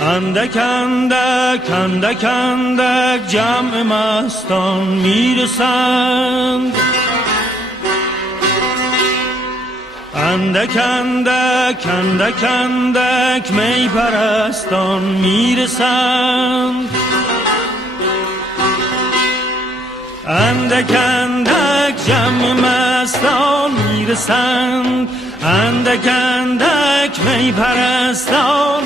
اندک اندک اندک اندک جمع مستان میرسند، اندک اندک اندک اندک می پرستان میرسند، اندک اندک جمع مستان میرسند، اندک اندک می پرستان